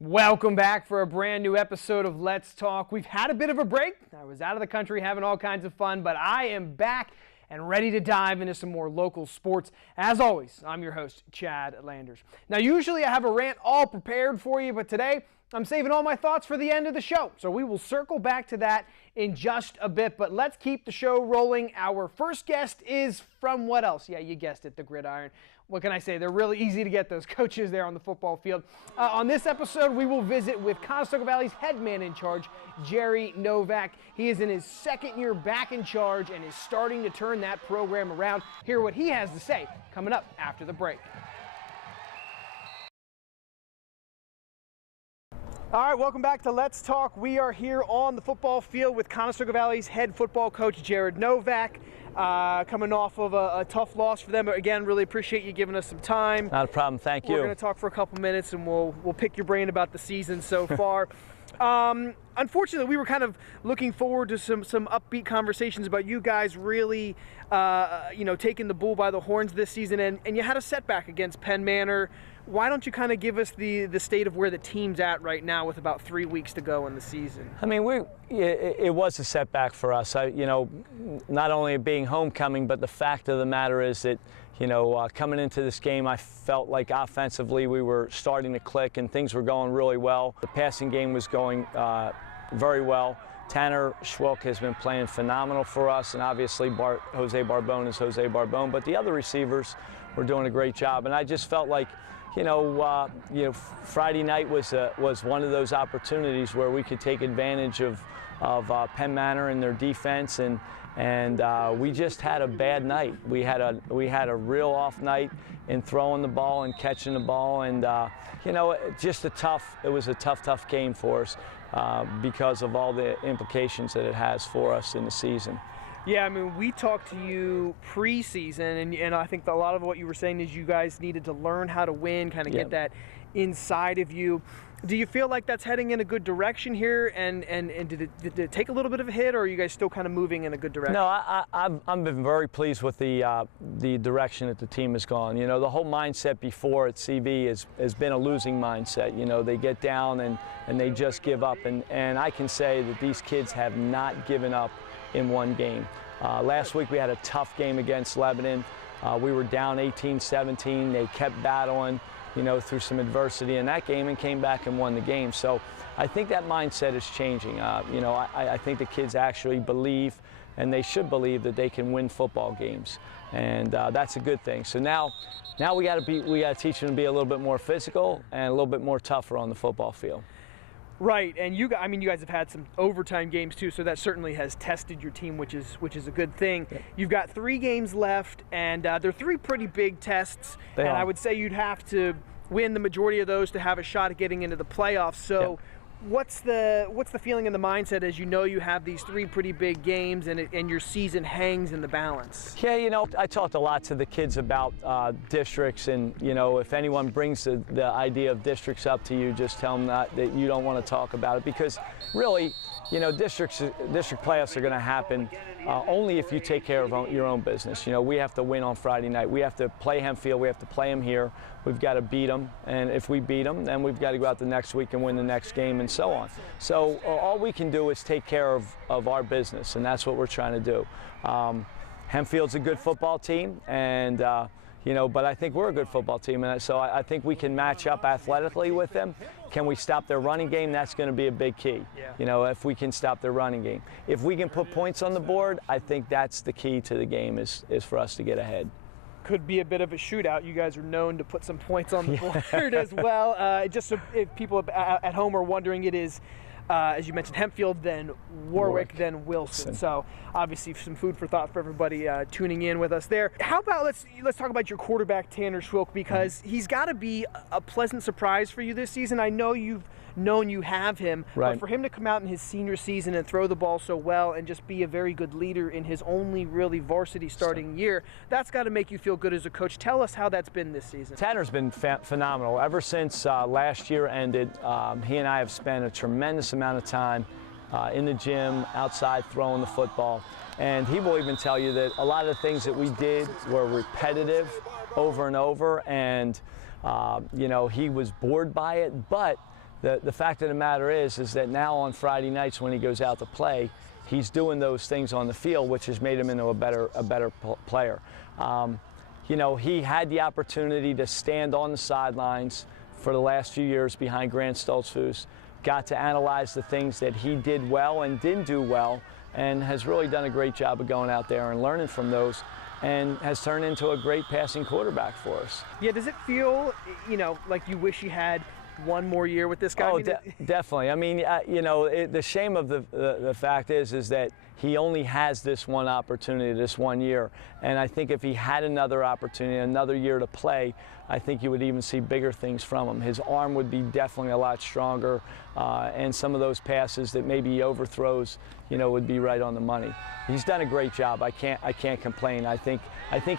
Welcome back for a brand new episode of Let's Talk. We've had a bit of a break. I was out of the country having all kinds of fun, but I am back and ready to dive into some more local sports. As always, I'm your host, Chad Landers. Now, usually I have a rant all prepared for you, but today I'm saving all my thoughts for the end of the show. So we will circle back to that in just a bit, but let's keep the show rolling. Our first guest is from what else? Yeah, you guessed it, the Gridiron. What can I say? They're really easy to get, those coaches there on the football field. On this episode, we will visit with Conestoga Valley's head man in charge, Gerad Novak. He is in his second year back in charge and is starting to turn that program around. Hear what he has to say coming up after the break. All right, welcome back to Let's Talk. We are here on the football field with Conestoga Valley's head football coach, Gerad Novak. Coming off of a tough loss for them. But again, really appreciate you giving us some time. Not a problem, thank you. We're going to talk for a couple minutes and we'll pick your brain about the season so far. Unfortunately, we were kind of looking forward to some upbeat conversations about you guys really, taking the bull by the horns this season, and you had a setback against Penn Manor. Why don't you kind of give us the state of where the team's at right now with about 3 weeks to go in the season? I mean, it was a setback for us. Not only being homecoming, but the fact of the matter is that, coming into this game, I felt like offensively we were starting to click and things were going really well. The passing game was going very well. Tanner Schwilk has been playing phenomenal for us, and obviously Jose Barbone is Jose Barbone, but the other receivers were doing a great job. And I just felt like, Friday night was one of those opportunities where we could take advantage of Penn Manor and their defense, and we just had a bad night. We had a real off night in throwing the ball and catching the ball, and it was a tough game for us because of all the implications that it has for us in the season. Yeah, I mean, we talked to you preseason, and I think a lot of what you were saying is you guys needed to learn how to win, kind of get that inside of you. Do you feel like that's heading in a good direction here, and did it take a little bit of a hit, or are you guys still kind of moving in a good direction? No, I've been very pleased with the direction that the team has gone. The whole mindset before at CV has been a losing mindset. They get down and they just give up, and I can say that these kids have not given up in one game. Last week we had a tough game against Lebanon. We were down 18-17. They kept battling, through some adversity in that game and came back and won the game. So I think that mindset is changing. I think the kids actually believe, and they should believe, that they can win football games, and that's a good thing. So now we got to teach them to be a little bit more physical and a little bit more tougher on the football field. Right, and you guys have had some overtime games too, so that certainly has tested your team, which is a good thing. Yeah. You've got 3 games left, and they're 3 pretty big tests. And I would say you'd have to win the majority of those to have a shot at getting into the playoffs. So, what's the feeling and the mindset as you have these 3 pretty big games, and your season hangs in the balance? Yeah, I talked a lot to the kids about districts, and if anyone brings the idea of districts up to you, just tell them that you don't want to talk about it, because really, district playoffs are going to happen only if you take care of your own business. We have to win on Friday night. We have to play Hempfield. We have to play them here. We've got to beat them, and if we beat them, then we've got to go out the next week and win the next game, and so on. So all we can do is take care of our business, and that's what we're trying to do. Hempfield's a good football team, and but I think we're a good football team, and so I think we can match up athletically with them. Can we stop their running game? That's going to be a big key. Yeah. If we can stop their running game. If we can put points on the board, I think that's the key to the game, is for us to get ahead. Could be a bit of a shootout. You guys are known to put some points on the board as well. Just so if people at home are wondering, it is, as you mentioned, Hempfield, then Warwick, then Wilson. So obviously some food for thought for everybody tuning in with us there. How about let's talk about your quarterback, Tanner Schwilk, because he's got to be a pleasant surprise for you this season. I know you've known you have him, but for him to come out in his senior season and throw the ball so well and just be a very good leader in his only really varsity starting year, that's got to make you feel good as a coach. Tell us how that's been this season. Tanner's been phenomenal. Ever since last year ended, he and I have spent a tremendous amount of time in the gym, outside throwing the football. And he will even tell you that a lot of the things that we did were repetitive over and over, and he was bored by it, but the fact of the matter is that now on Friday nights when he goes out to play, he's doing those things on the field, which has made him into a better player. You know, he had the opportunity to stand on the sidelines for the last few years behind Grant Stoltzfus, got to analyze the things that he did well and didn't do well, and has really done a great job of going out there and learning from those, and has turned into a great passing quarterback for us. Yeah, does it feel, you know, like you wish you had one more year with this guy? Oh, definitely. I mean, you know, the shame of the fact is that he only has this one opportunity, this 1 year. And I think if he had another opportunity, another year to play, I think you would even see bigger things from him. His arm would be definitely a lot stronger, and some of those passes that maybe he overthrows, you know, would be right on the money. He's done a great job. I can't complain. I think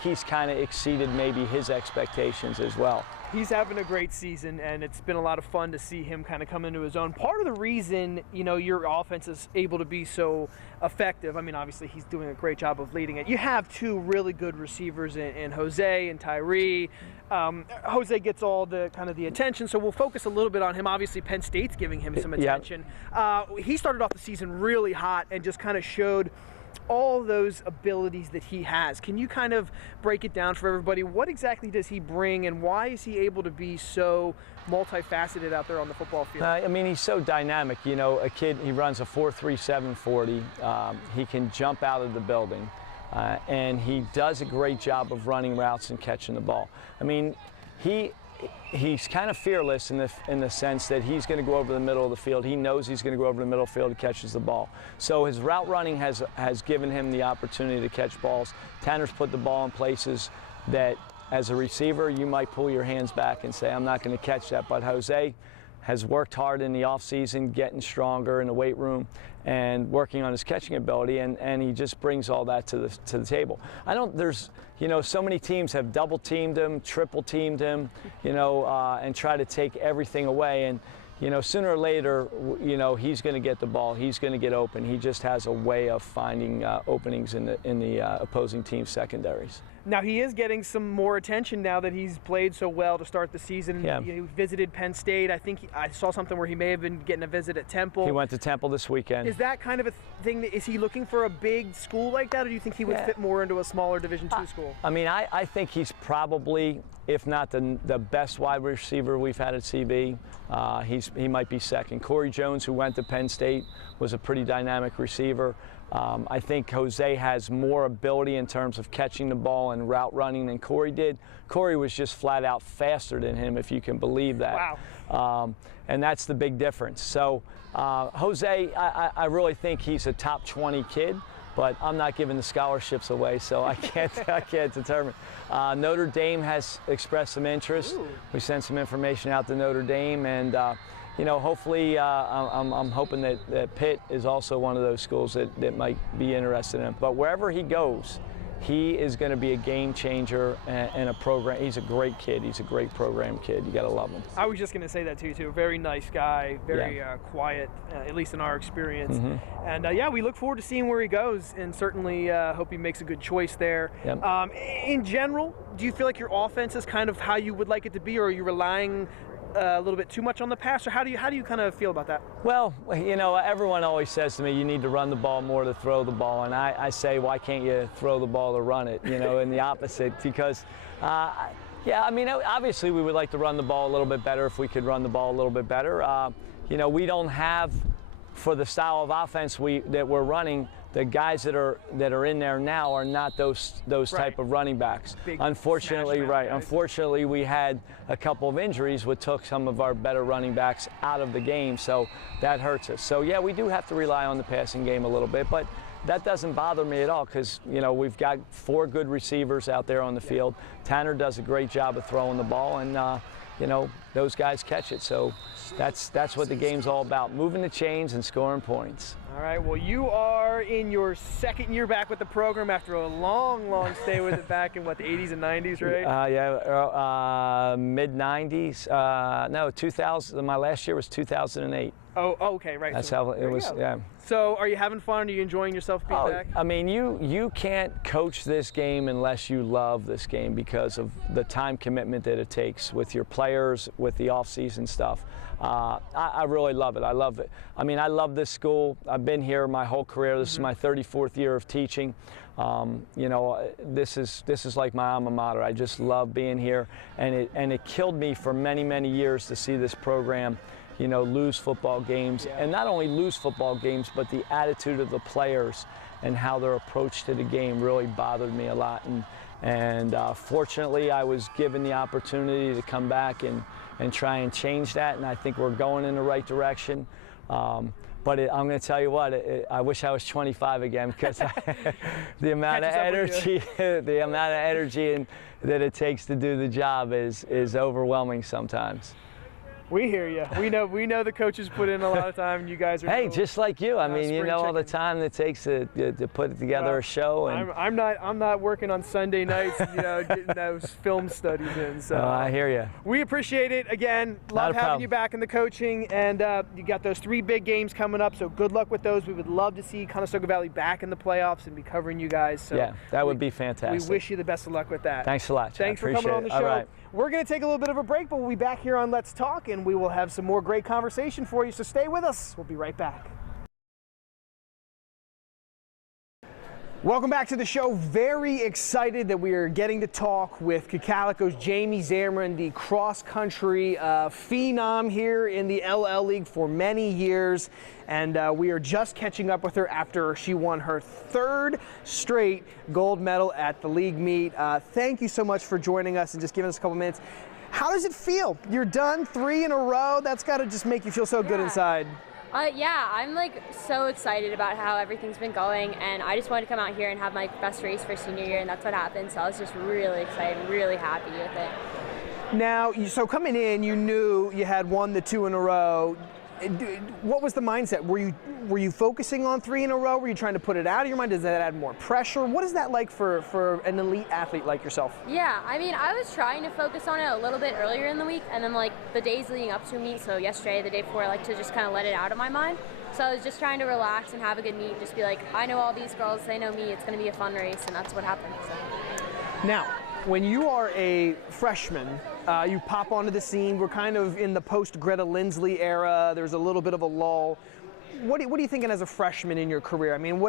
he's kind of exceeded maybe his expectations as well. He's having a great season, and it's been a lot of fun to see him kind of come into his own. Part of the reason, you know, your offense is able to be so effective, I mean, obviously he's doing a great job of leading it. You have two really good receivers in Jose and Tyree. Jose gets all the kind of the attention, so we'll focus a little bit on him. Obviously, Penn State's giving him some attention. He started off the season really hot and just kind of showed all those abilities that he has. Can you kind of break it down for everybody? What exactly does he bring, and why is he able to be so multifaceted out there on the football field? I mean, he's so dynamic. You know, a kid, he runs a 4.37 40. He can jump out of the building, and he does a great job of running routes and catching the ball. I mean, he's kind of fearless in the sense that he's going to go over the middle of the field. He knows he's going to go over the middle of the field and catches the ball. So his route running has given him the opportunity to catch balls. Tanner's put the ball in places that, as a receiver, you might pull your hands back and say, I'm not going to catch that. But Jose has worked hard in the offseason, getting stronger in the weight room and working on his catching ability, and he just brings all that to the table. There's, you know, so many teams have double teamed him, triple teamed him, you know, and try to take everything away. And, you know, sooner or later, you know, he's going to get the ball. He's going to get open. He just has a way of finding openings in the opposing team's secondaries. Now, he is getting some more attention now that he's played so well to start the season. Yeah. He visited Penn State. I think I saw something where he may have been getting a visit at Temple. He went to Temple this weekend. Is that kind of a thing? Is he looking for a big school like that, or do you think he would fit more into a smaller Division II school? I mean, I think he's probably, if not the best wide receiver we've had at CV. He might be second. Corey Jones, who went to Penn State, was a pretty dynamic receiver. I think Jose has more ability in terms of catching the ball and route running than Corey did. Corey was just flat out faster than him, if you can believe that. Wow. And that's the big difference. So Jose, I really think he's a top 20 kid, but I'm not giving the scholarships away, so I can't determine. Notre Dame has expressed some interest. Ooh. We sent some information out to Notre Dame, and you know, hopefully, I'm hoping that Pitt is also one of those schools that might be interested in him. But wherever he goes, he is going to be a game changer and a program. He's a great kid. He's a great program kid. You got to love him. I was just going to say that too. Very nice guy, very quiet, at least in our experience. Mm-hmm. And yeah, we look forward to seeing where he goes, and certainly hope he makes a good choice there. Yep. In general, do you feel like your offense is kind of how you would like it to be, or are you relying a little bit too much on the pass, or how do you kind of feel about that? Well, you know, everyone always says to me, you need to run the ball more to throw the ball, and I say, why can't you throw the ball to run it? You know, and the opposite, because yeah, I mean, obviously we would like to run the ball a little bit better if we could run the ball a little bit better. You know, we don't have, for the style of offense that we're running, the guys that are in there now are not those type of running backs. Big unfortunately, guys. Unfortunately, we had a couple of injuries which took some of our better running backs out of the game, so that hurts us. So yeah, we do have to rely on the passing game a little bit, but that doesn't bother me at all, because you know, we've got 4 good receivers out there on the field. Tanner does a great job of throwing the ball, and you know, those guys catch it. So that's what the game's all about, moving the chains and scoring points. All right, well, you are in your second year back with the program after a long stay with it back in, what, the 80s and 90s, right? Yeah, mid-90s. No, 2000, my last year was 2008. Oh, okay, right. That's so how it was. Yeah. So, are you having fun? Are you enjoying yourself being back? I mean, you can't coach this game unless you love this game because of the time commitment that it takes with your players, with the off-season stuff. I really love it. I love it. I mean, I love this school. I've been here my whole career. This is my 34th year of teaching. You know, this is like my alma mater. I just love being here, and it killed me for many years to see this program, you know, lose football games, and not only lose football games, but the attitude of the players and how their approach to the game really bothered me a lot. And fortunately, I was given the opportunity to come back and try and change that, and I think we're going in the right direction. But I'm going to tell you what, I wish I was 25 again because the amount of energy, that it takes to do the job is overwhelming sometimes. We hear you. We know the coaches put in a lot of time, and you guys are. Hey, just like you. I mean, you know all the time it takes to put together a show. And I'm not working on Sunday nights, you know, getting those film studies in. So I hear you. We appreciate it. Again, love having you back in the coaching, and you got those 3 big games coming up. So good luck with those. We would love to see Conestoga Valley back in the playoffs and be covering you guys. So yeah, that would be fantastic. We wish you the best of luck with that. Thanks a lot, Chad. Thanks for coming on the show. All right. We're going to take a little bit of a break, but we'll be back here on Let's Talk, and we will have some more great conversation for you, so stay with us. We'll be right back. Welcome back to the show. Very excited that we are getting to talk with Cocalico's Jamie Zamrin, the cross-country phenom here in the LL League for many years. And we are just catching up with her after she won her 3rd straight gold medal at the league meet. Thank you so much for joining us and just giving us a couple minutes. How does it feel? You're done 3 in a row. That's got to just make you feel so good inside. Yeah, I'm like so excited about how everything's been going, and I just wanted to come out here and have my best race for senior year, and that's what happened. So I was just really excited, really happy with it. Now, so coming in, you knew you had won the 2 in a row. What was the mindset? Were you focusing on 3 in a row? Were you trying to put it out of your mind? Does that add more pressure? What is that like for an elite athlete like yourself? Yeah, I mean, I was trying to focus on it a little bit earlier in the week, and then like the days leading up to a meet, so yesterday, the day before, I like to just kind of let it out of my mind. So I was just trying to relax and have a good meet and just be like, I know all these girls, they know me, it's going to be a fun race, and that's what happened. So. Now, when you are a freshman, you pop onto the scene. We're kind of in the post-Greta Lindsley era. There's a little bit of a lull. What are you thinking as a freshman in your career? I mean,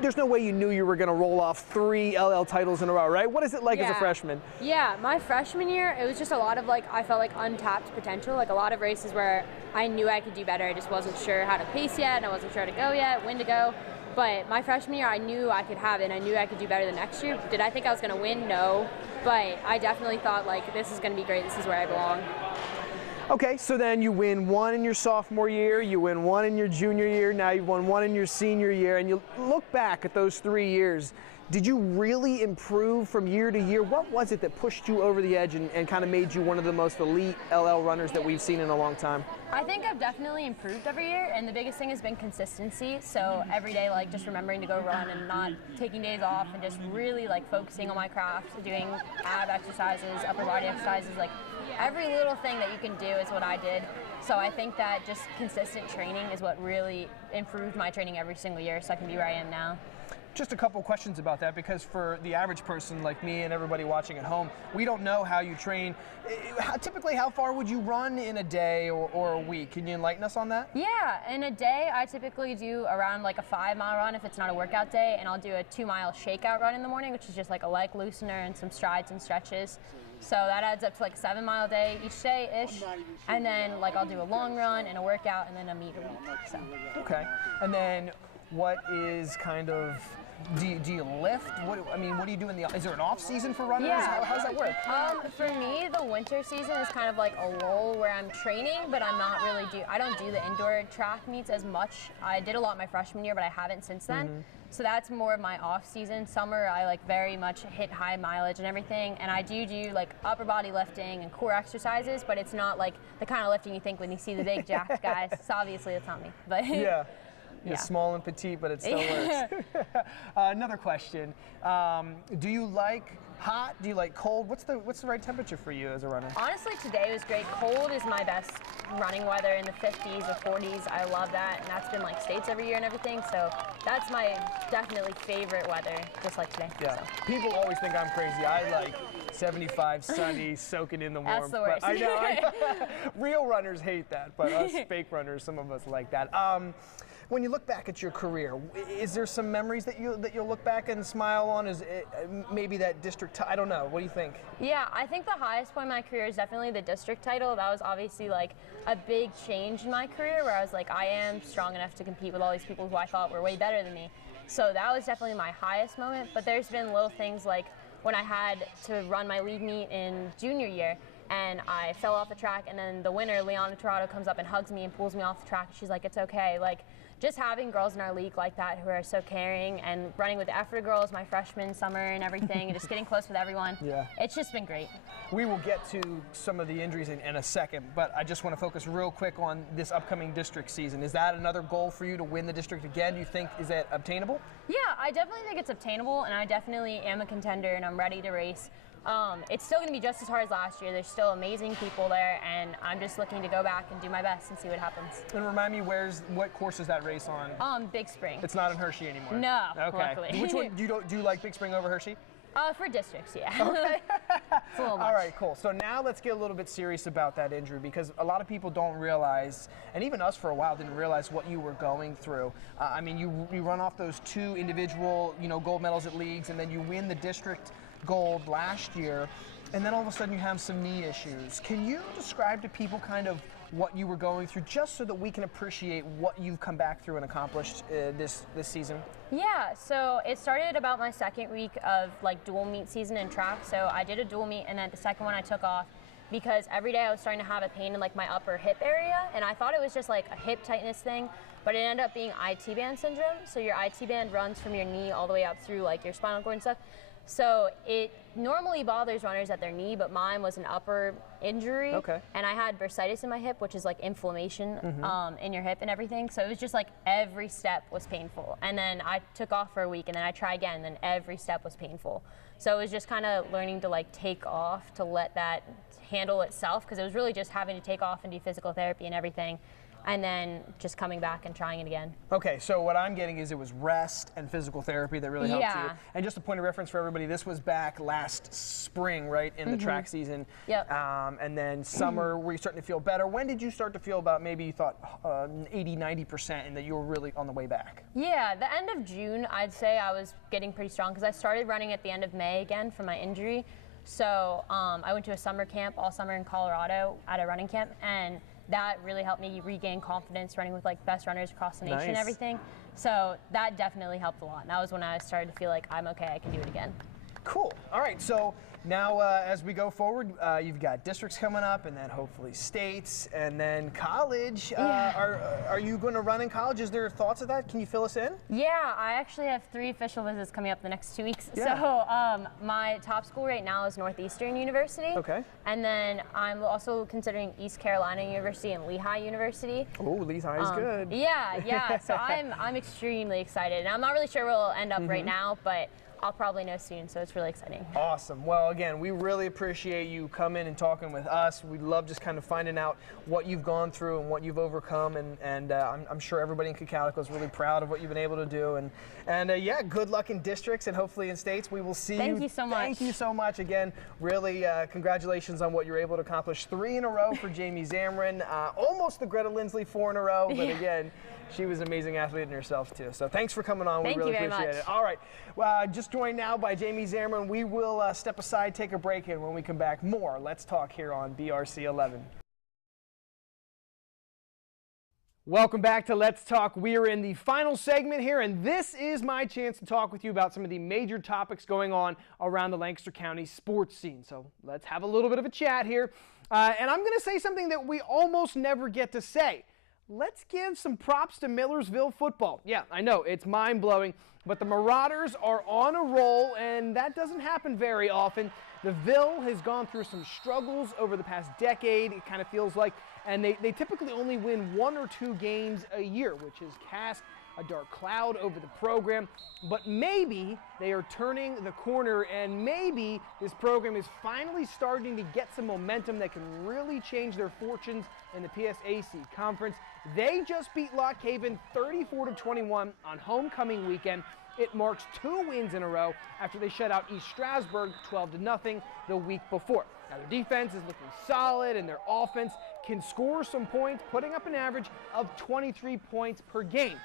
there's no way you knew you were going to roll off 3 LL titles in a row, right? What is it like as a freshman? Yeah, my freshman year, it was just a lot of like, I felt like untapped potential, like a lot of races where I knew I could do better. I just wasn't sure how to pace yet, and I wasn't sure how to go yet, when to go. But my freshman year, I knew I could have it, and I knew I could do better the next year. Did I think I was going to win? No. But I definitely thought, like, this is going to be great. This is where I belong. Okay, so then you win 1 in your sophomore year, you win 1 in your junior year, now you've won 1 in your senior year, and you look back at those 3 years. Did you really improve from year to year? What was it that pushed you over the edge and kind of made you one of the most elite LL runners that we've seen in a long time? I think I've definitely improved every year, and the biggest thing has been consistency. So every day, like, just remembering to go run and not taking days off, and just really like focusing on my craft, doing ab exercises, upper body exercises, like every little thing that you can do is what I did. So I think that just consistent training is what really improved my training every single year, so I can be where I am now. Just a couple questions about that, because for the average person like me and everybody watching at home, we don't know how you train. Typically, how far would you run in a day or a week? Can you enlighten us on that? Yeah, in a day, I typically do around like a 5-mile run if it's not a workout day, and I'll do a 2-mile shakeout run in the morning, which is just like a leg loosener and some strides and stretches. So that adds up to like a 7-mile day each day-ish, and then like I'll do a long run and a workout and then a meet a week. So. Okay, and then what is kind of, do you lift? What do you do is there an off season for runners? Yeah. How does that work? For me, the winter season is kind of like a lull where I'm training, but I don't do the indoor track meets as much. I did a lot my freshman year, but I haven't since then. So that's more of my off season. Summer, I like very much hit high mileage and everything, and I do like upper body lifting and core exercises, but it's not like the kind of lifting you think when you see the big jacked guys. So obviously it's not me, but yeah. You're Yeah. small and petite, but it still works. Another question. Do you like hot? Do you like cold? What's the right temperature for you as a runner? Honestly, today was great. Cold is my best running weather, in the 50s or 40s. I love that, and that's been like States every year and everything. So that's my definitely favorite weather, just like today. Yeah. So. People always think I'm crazy. I like 75, sunny, soaking in the warmth. That's the worst. But I know. Real runners hate that, but us fake runners, some of us like that. When you look back at your career, is there some memories that you'll look back and smile on? Is it, maybe that district? I don't know. What do you think? Yeah, I think the highest point in my career is definitely the district title. That was obviously like a big change in my career, where I was like, I am strong enough to compete with all these people who I thought were way better than me. So that was definitely my highest moment. But there's been little things like when I had to run my league meet in junior year, and I fell off the track, and then the winner, Liana Torado, comes up and hugs me and pulls me off the track. She's like, it's okay. Like, just having girls in our league like that who are so caring, and running with the effort girls my freshman summer and everything, and just getting close with everyone. Yeah. It's just been great. We will get to some of the injuries in a second, but I just want to focus real quick on this upcoming district season. Is that another goal for you to win the district again? Do you think, is that obtainable? Yeah, I definitely think it's obtainable, and I definitely am a contender, and I'm ready to race. It's still going to be just as hard as last year. There's still amazing people there, and I'm just looking to go back and do my best and see what happens. And remind me, what course is that race on? Big Spring. It's not in Hershey anymore. No, okay. luckily. Which one do you like Big Spring over Hershey? For districts, yeah. Okay. It's a little much. All right, cool. So now let's get a little bit serious about that injury, because a lot of people don't realize, and even us for a while didn't realize what you were going through. I mean, you run off those 2 individual, gold medals at leagues, and then you win the district gold last year, and then all of a sudden you have some knee issues. Can you describe to people kind of what you were going through, just so that we can appreciate what you've come back through and accomplished this season? Yeah, so it started about my second week of like dual meet season in track. So I did a dual meet, and then the second one I took off because every day I was starting to have a pain in like my upper hip area, and I thought it was just like a hip tightness thing, but it ended up being IT band syndrome. So your IT band runs from your knee all the way up through like your spinal cord and stuff. So it normally bothers runners at their knee, but mine was an upper injury. Okay. And I had bursitis in my hip, which is like inflammation in your hip and everything. So it was just like every step was painful. And then I took off for a week, and then I tried again, and then every step was painful. So it was just kind of learning to like take off, to let that handle itself, because it was really just having to take off and do physical therapy and everything, and then just coming back and trying it again. Okay, so what I'm getting is it was rest and physical therapy that really helped you. Yeah. And just a point of reference for everybody, this was back last spring, right, in the track season. Yep. And then summer, were you starting to feel better? When did you start to feel about, maybe you thought 80, 90%, and that you were really on the way back? Yeah, the end of June, I'd say I was getting pretty strong, because I started running at the end of May again from my injury. So I went to a summer camp all summer in Colorado at a running camp, and that really helped me regain confidence running with like best runners across the nation and Nice. everything. So that definitely helped a lot. And that was when I started to feel like I'm okay, I can do it again. Cool. All right, so now as we go forward, you've got districts coming up, and then hopefully states, and then college. Yeah. Are you going to run in college? Is there thoughts of that? Can you fill us in? Yeah, I actually have 3 official visits coming up the next 2 weeks. Yeah. So my top school right now is Northeastern University. Okay. And then I'm also considering East Carolina University and Lehigh University. Oh, Lehigh is good. Yeah. So I'm extremely excited. And I'm not really sure where we'll end up right now, but I'll probably know soon, so it's really exciting. Awesome. Well, again, we really appreciate you coming and talking with us. We love just kind of finding out what you've gone through and what you've overcome, and I'm sure everybody in Cocalico is really proud of what you've been able to do. And yeah, good luck in districts and hopefully in states. We will see you. Thank you so much. Thank you so much. Again, really congratulations on what you're able to accomplish. 3 in a row for Jamie Zamrin. Almost the Greta Lindsley 4 in a row, but again, she was an amazing athlete in herself too. So thanks for coming on. Thank we really you very appreciate much. it. All right. Just joined now by Jamie Zamrin. We will step aside, take a break, and when we come back, more Let's Talk here on BRC 11. Welcome back to Let's Talk. We are in the final segment here, and this is my chance to talk with you about some of the major topics going on around the Lancaster County sports scene. So let's have a little bit of a chat here. And I'm going to say something that we almost never get to say. Let's give some props to Millersville football. Yeah, I know, it's mind-blowing, but the Marauders are on a roll, and that doesn't happen very often. The Ville has gone through some struggles over the past decade, it kind of feels like, and they typically only win 1 or 2 games a year, which has cast a dark cloud over the program, but maybe they are turning the corner, and maybe this program is finally starting to get some momentum that can really change their fortunes in the PSAC conference. They just beat Lock Haven 34-21 on homecoming weekend. It marks 2 wins in a row after they shut out East Stroudsburg 12-0 the week before. Now, their defense is looking solid, and their offense can score some points, putting up an average of 23 points per game.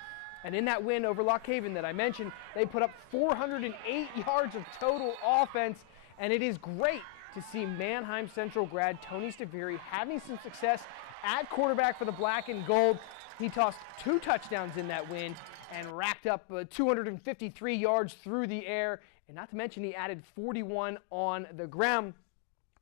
And in that win over Lock Haven that I mentioned, they put up 408 yards of total offense, and it is great to see Manheim Central grad Tony Staviri having some success at quarterback for the black and gold. He tossed 2 touchdowns in that win and racked up 253 yards through the air, and not to mention he added 41 on the ground.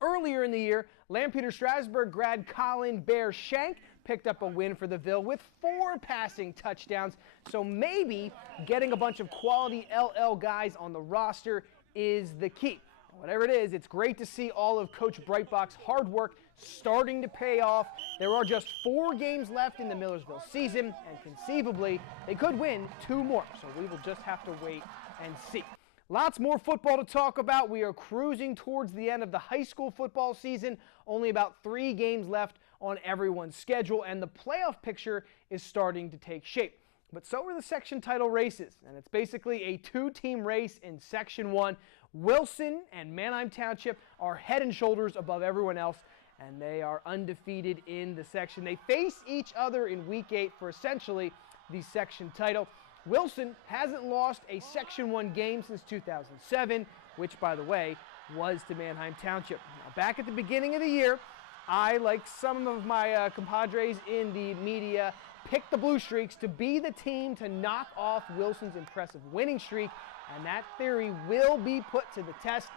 Earlier in the year, Lampeter Strasburg grad Colin Bear Shank picked up a win for the Ville with 4 passing touchdowns, so maybe getting a bunch of quality LL guys on the roster is the key. Whatever it is, it's great to see all of Coach Breitbach's hard work starting to pay off. There are just 4 games left in the Millersville season, and conceivably they could win 2 more, so we will just have to wait and see. Lots more football to talk about. We are cruising towards the end of the high school football season. Only about 3 games left on everyone's schedule, and the playoff picture is starting to take shape. But so are the section title races, and it's basically a 2-team race in Section 1. Wilson and Manheim Township are head and shoulders above everyone else, and they are undefeated in the section. They face each other in Week 8 for essentially the section title. Wilson hasn't lost a Section 1 game since 2007, which, by the way, was to Manheim Township. Now, back at the beginning of the year, I, like some of my compadres in the media, picked the Blue Streaks to be the team to knock off Wilson's impressive winning streak, and that theory will be put to the test.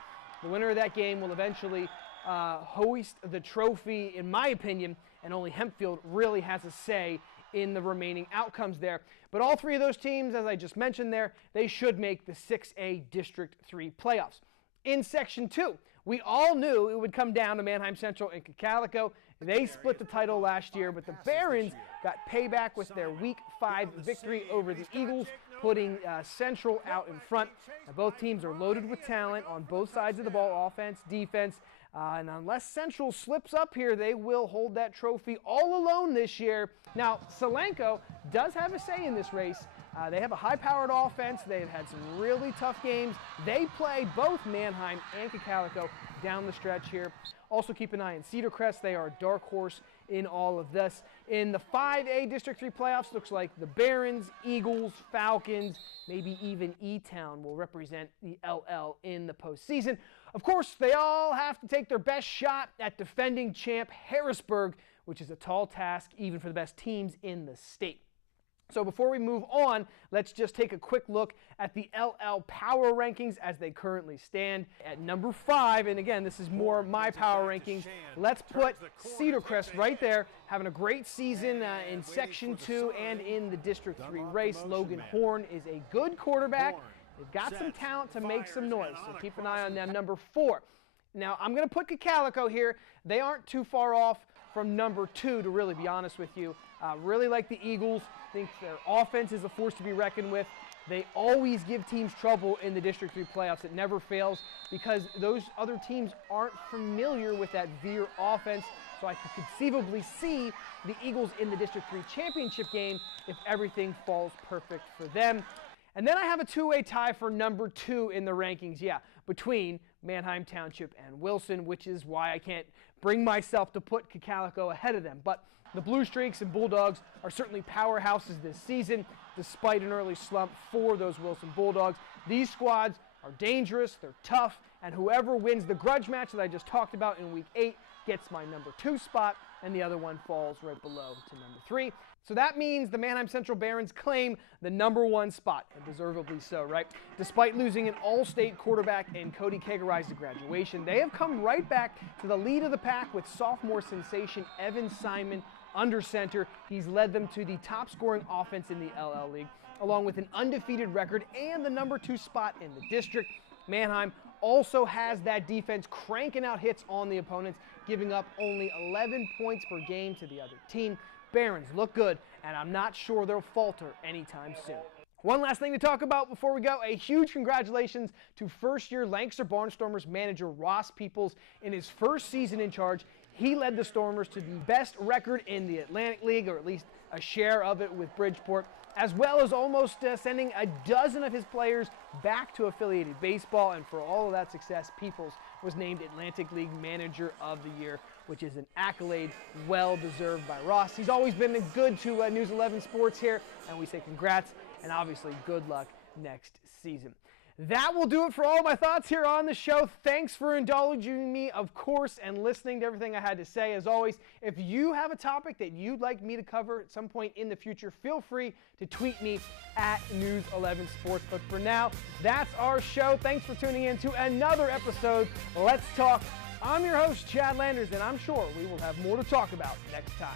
The winner of that game will eventually hoist the trophy, in my opinion, and only Hempfield really has a say in the remaining outcomes there. But all 3 of those teams, as I just mentioned there, they should make the 6A District 3 playoffs. In Section 2, we all knew it would come down to Manheim Central and Cocalico. They split the title last year, but the Barons got payback with their Week 5 victory over the Eagles, putting Central out in front. Now, both teams are loaded with talent on both sides of the ball, offense, defense. And unless Central slips up here, they will hold that trophy all alone this year. Now, Solanco does have a say in this race. They have a high-powered offense. They've had some really tough games. They play both Manheim and Cocalico down the stretch here. Also keep an eye on Cedar Crest. They are a dark horse in all of this. In the 5A District 3 playoffs, looks like the Barons, Eagles, Falcons, maybe even E-Town will represent the LL in the postseason. Of course, they all have to take their best shot at defending champ Harrisburg, which is a tall task even for the best teams in the state. So before we move on, let's just take a quick look at the LL power rankings as they currently stand. At number 5, and again, this is more my power rankings, let's put Cedar Crest right there, having a great season in Section 2 and in the District 3 race. Logan Horn is a good quarterback. They've got some talent to make some noise, so keep an eye on them. Number 4. Now, I'm going to put Cocalico here. They aren't too far off from number 2, to really be honest with you. Really like the Eagles. Think their offense is a force to be reckoned with. They always give teams trouble in the District 3 playoffs. It never fails because those other teams aren't familiar with that Veer offense. So I could conceivably see the Eagles in the District 3 championship game if everything falls perfect for them. And then I have a 2-way tie for number 2 in the rankings, between Manheim Township and Wilson, which is why I can't bring myself to put Cocalico ahead of them. But the Blue Streaks and Bulldogs are certainly powerhouses this season, despite an early slump for those Wilson Bulldogs. These squads are dangerous, they're tough, and whoever wins the grudge match that I just talked about in Week 8 gets my number 2 spot, and the other one falls right below to number 3. So that means the Manheim Central Barons claim the number 1 spot, and deservedly so, right? Despite losing an all-state quarterback in Cody Kegerais to graduation, they have come right back to the lead of the pack with sophomore sensation Evan Simon under center. He's led them to the top-scoring offense in the LL League, along with an undefeated record and the number 2 spot in the district. Manheim also has that defense cranking out hits on the opponents, giving up only 11 points per game to the other team. Barons look good, and I'm not sure they'll falter anytime soon. One last thing to talk about before we go, a huge congratulations to first-year Lancaster Barnstormers manager Ross Peoples in his first season in charge. He led the Stormers to the best record in the Atlantic League, or at least a share of it with Bridgeport, as well as almost sending a dozen of his players back to affiliated baseball. And for all of that success, Peoples was named Atlantic League Manager of the Year, which is an accolade well deserved by Ross. He's always been good to News 11 Sports here, and we say congrats and obviously good luck next season. That will do it for all my thoughts here on the show. Thanks for indulging me, of course, and listening to everything I had to say. As always, if you have a topic that you'd like me to cover at some point in the future, feel free to tweet me at News 11 Sports. But for now, that's our show. Thanks for tuning in to another episode. Let's Talk. I'm your host, Chad Landers, and I'm sure we will have more to talk about next time.